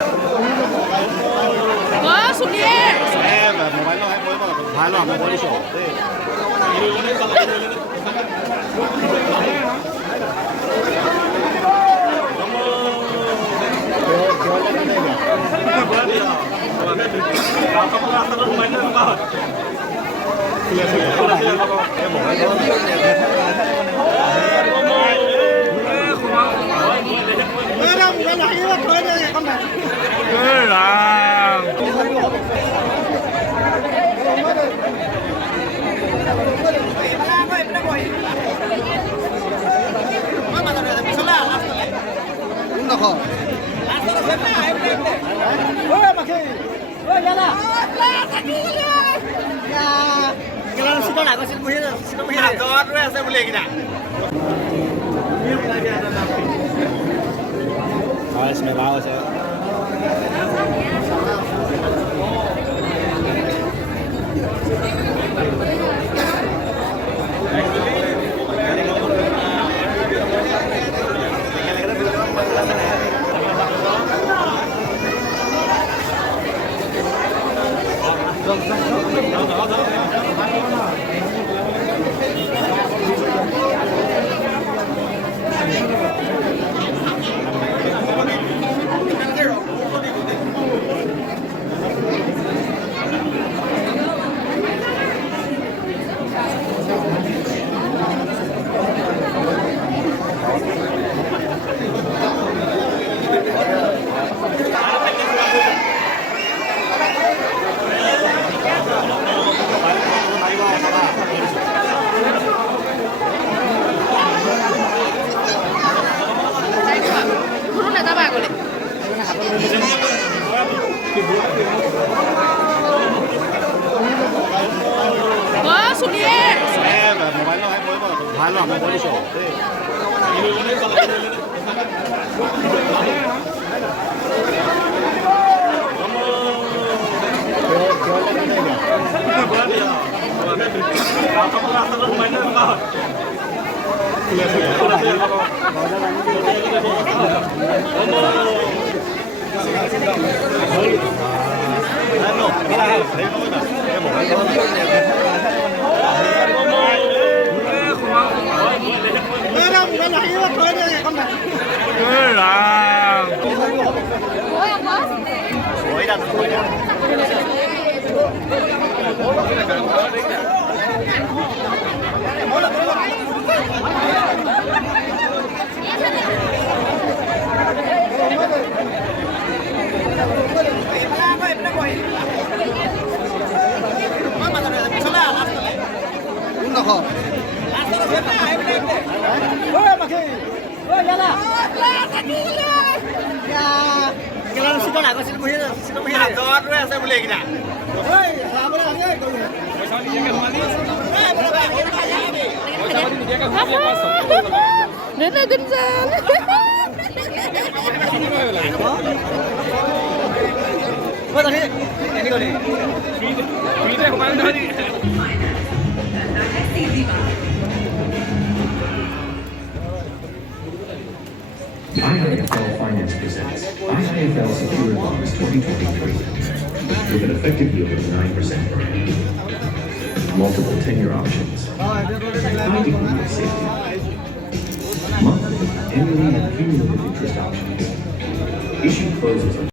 Mobile ভাল মই কৰিছো মোবাইল ভাল মই কৰিছো IIFL Finance presents IIFL Secured Bonds 2023 with an effective yield of 9% per annum. Multiple 10-year options. High degree of safety. Monthly, annually, and cumulative interest options. Issue closes on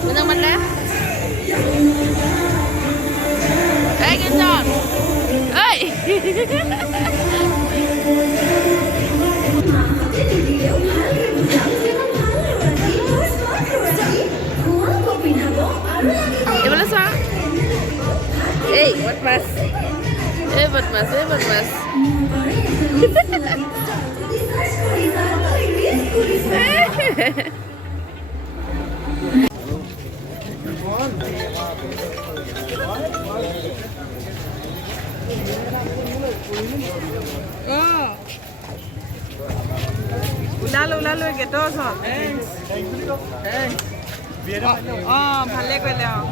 Gunjan mana? Hey Gunjan, hey. Gimana sah? Hey, buat mas. Buat mas. Lalo গেটৰ ওচৰত অঁ ভালে কৰিলে অঁ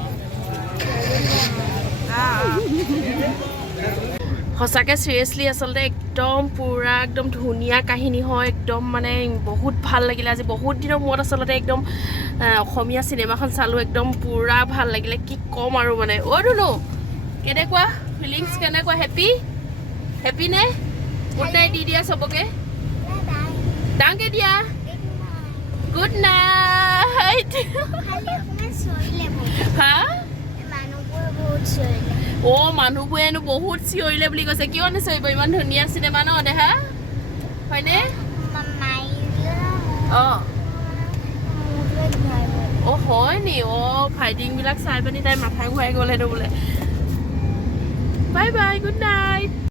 সঁচাকৈ চিৰিয়াছলি আচলতে একদম পূৰা একদম ধুনীয়া কাহিনী হয় একদম মানে বহুত ভাল লাগিলে আজি বহুত দিনৰ মূৰত আচলতে একদম অসমীয়া চিনেমাখন চালোঁ একদম পূৰা ভাল লাগিলে কি ক'ম আৰু মানে অ' ধুনু কেনেকুৱা ফিলিংছ কেনেকুৱা হেপী নে গুড নাইট দি দিয়া চবকে ডাঙকে দিয়া গুড নাইট হা অ' মানুহবোৰেনো বহুত চিঞৰিলে বুলি কৈছে কিয় নিচিঞৰিব ইমান ধুনীয়া চিনেমা ন দেহা হয়নে অঁ অ' হয় নি অ' ফাইটিংবিলাক চাই পিনি তাই মাথা ঘূৰাই গ'ল সেইটো বোলে বাই বাই গুড নাইট